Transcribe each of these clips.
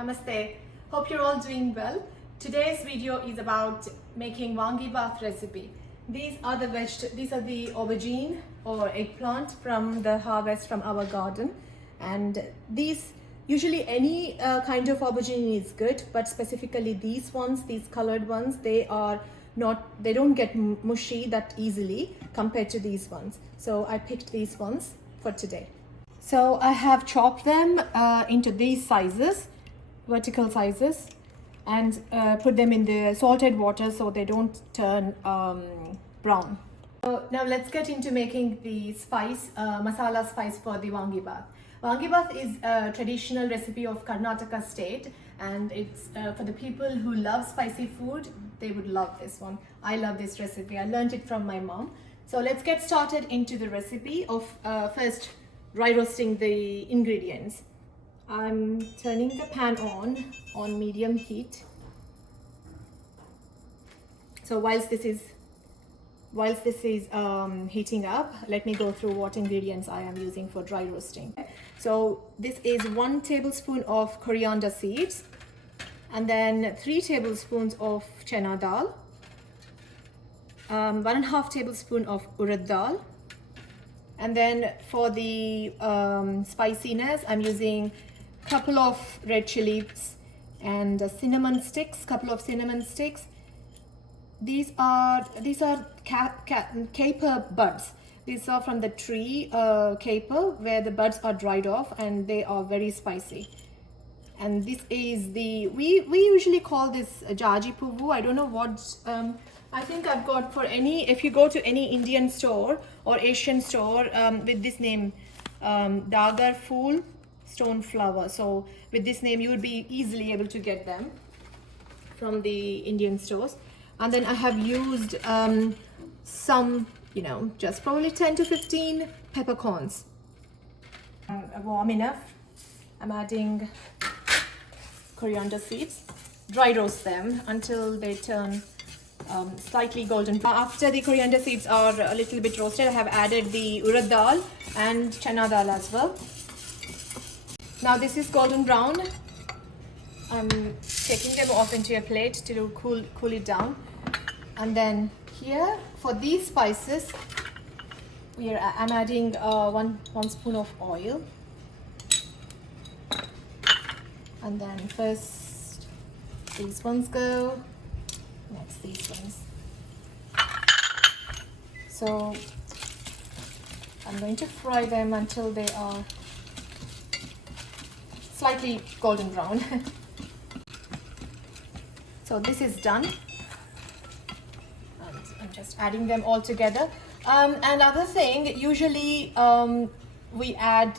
Namaste. Hope you're all doing well. Today's video is about making Vangi Bath recipe. These are the aubergine or eggplant from the harvest from our garden, and these usually any kind of aubergine is good, but specifically these ones, these colored ones, they don't get mushy that easily compared to these ones. So I picked these ones for today. So I have chopped them into these sizes, vertical sizes, and put them in the salted water so they don't turn brown. So now let's get into making the masala spice for the Vangi Bath. Vangi Bath is a traditional recipe of Karnataka state, and it's for the people who love spicy food. They would love this one. I love this recipe. I learned it from my mom. So let's get started into the recipe of first dry roasting the ingredients. I'm turning the pan on medium heat. So whilst this is heating up, let me go through what ingredients I am using for dry roasting. So this is 1 tablespoon of coriander seeds, and then 3 tablespoons of chana dal, 1.5 tablespoon of urad dal, and then for the spiciness, I'm using couple of red chilies and couple of cinnamon sticks. These are 𝐃𝐫𝐚𝐯𝐲𝐚 buds. These are from the tree 𝐾𝐶, where the buds are dried off, and they are very spicy. And this is we usually call this 𝐾𝐫𝐚𝐯𝐲𝐚. I don't know what I think I've got for if you go to any Indian store or Asian store with this name, Dagar Fool Stone Flower. So with this name you would be easily able to get them from the Indian stores. And then I have used some, just probably 10 to 15 peppercorns. Warm enough. I'm adding coriander seeds. Dry roast them until they turn slightly golden. After the coriander seeds are a little bit roasted, I have added the urad dal and chana dal as well. Now this is golden brown. I'm taking them off into a plate to cool it down. And then here for these spices, I'm adding one spoon of oil. And then first these ones go, next these ones. So I'm going to fry them until they are slightly golden brown. So this is done. And I'm just adding them all together. Another thing, usually we add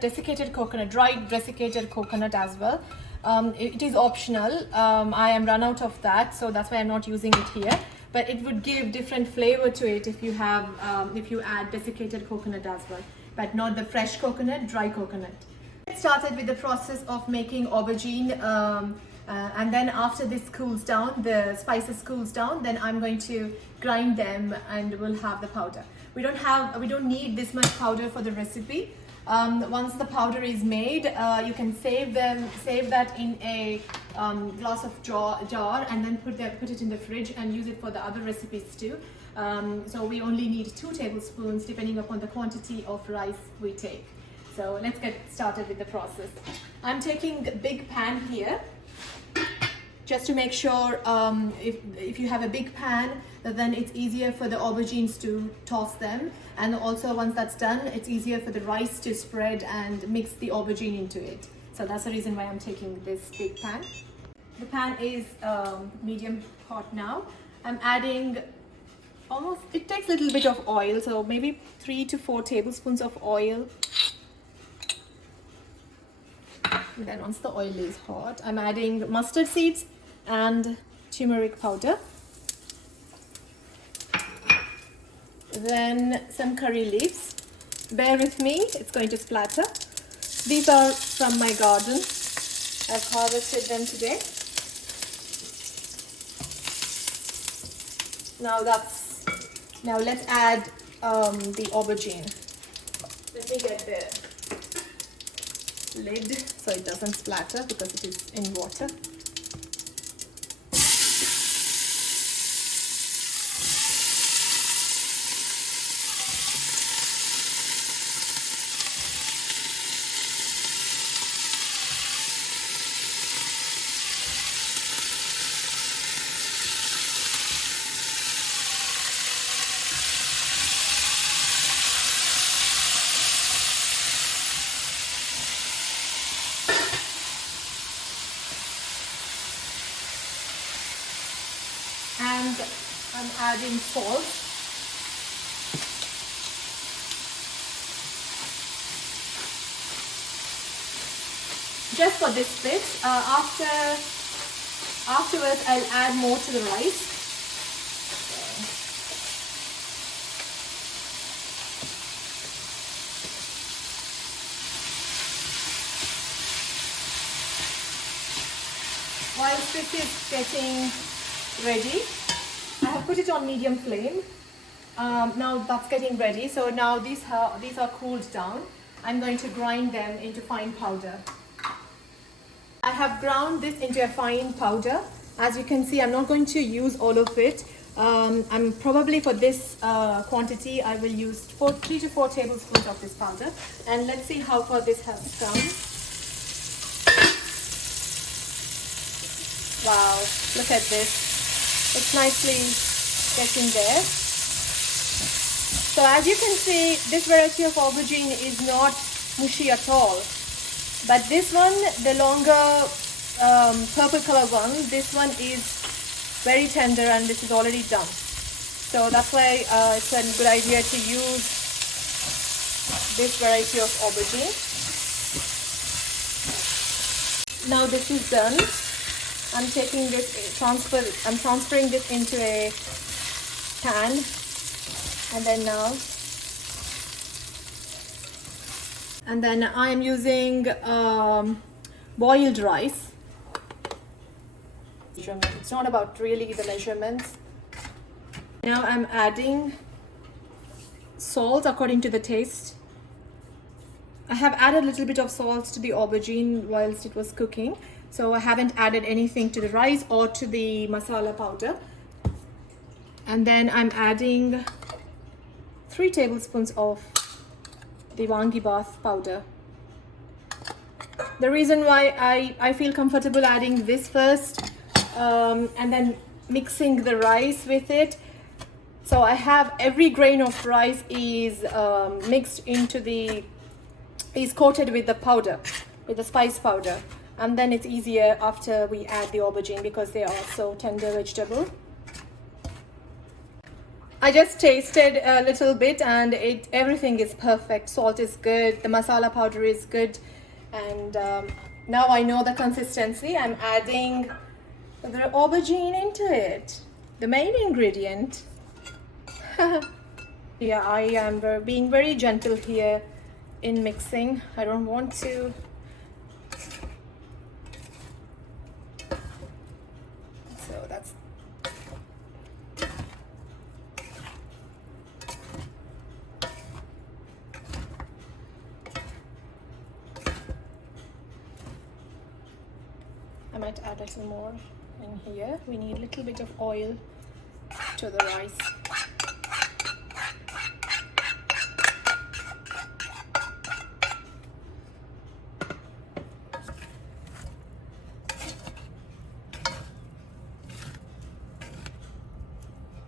desiccated coconut, dried desiccated coconut as well. It is optional. I am run out of that, so that's why I'm not using it here. But it would give different flavor to it if you add desiccated coconut as well, but not the fresh coconut, dry coconut. Get started with the process of making aubergine, and then after this cools down, the spices cools down, then I'm going to grind them and we'll have the powder. We don't need this much powder for the recipe. Once the powder is made, you can save that in a glass of jar and then put it in the fridge and use it for the other recipes too. So we only need 2 tablespoons depending upon the quantity of rice we take. So let's get started with the process. I'm taking a big pan here, just to make sure if you have a big pan, then it's easier for the aubergines to toss them, and also once that's done, it's easier for the rice to spread and mix the aubergine into it. So that's the reason why I'm taking this big pan. The pan is medium hot now. I'm adding it takes a little bit of oil, so maybe 3 to 4 tablespoons of oil. And then once the oil is hot, I'm adding mustard seeds and turmeric powder. Then some curry leaves. Bear with me, it's going to splatter. These are from my garden. I've harvested them today. Now let's add the aubergine. Let me get the lid so it doesn't splatter because it is in water. And I'm adding salt. Just for this bit. Afterwards, I'll add more to the rice. While this is getting ready, I have put it on medium flame. Now that's getting ready. So now these are cooled down. I'm going to grind them into fine powder. I have ground this into a fine powder. As you can see, I'm not going to use all of it. I'm probably for this quantity, I will use 3 to 4 tablespoons of this powder. And let's see how far this has come. Wow, look at this. It's nicely getting there. So as you can see, this variety of aubergine is not mushy at all. But this one, the longer purple color one, this one is very tender and this is already done. So that's why it's a good idea to use this variety of aubergine. Now this is done. I'm taking this, I'm transferring this into a pan, and then I am using boiled rice. It's not about really the measurements. Now I'm adding salt according to the taste. I have added a little bit of salt to the aubergine whilst it was cooking. So I haven't added anything to the rice or to the masala powder. And then I'm adding 3 tablespoons of the Vangi Bath powder. The reason why I feel comfortable adding this first and then mixing the rice with it. So I have every grain of rice is coated with the powder, with the spice powder. And then it's easier after we add the aubergine because they are so tender vegetable. I just tasted a little bit and everything is perfect. Salt is good, the masala powder is good, and now I know the consistency. I'm adding the aubergine into it, the main ingredient. Yeah, I am being very gentle here in mixing. I don't want to. So that's. I might add a little more in here. We need a little bit of oil to the rice.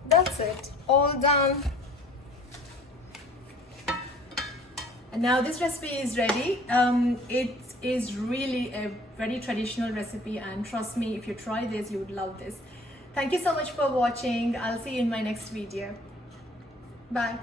That's it, all done. And now this recipe is ready. It is really a very traditional recipe, and trust me, if you try this, you would love this. Thank you so much for watching. I'll see you in my next video. Bye.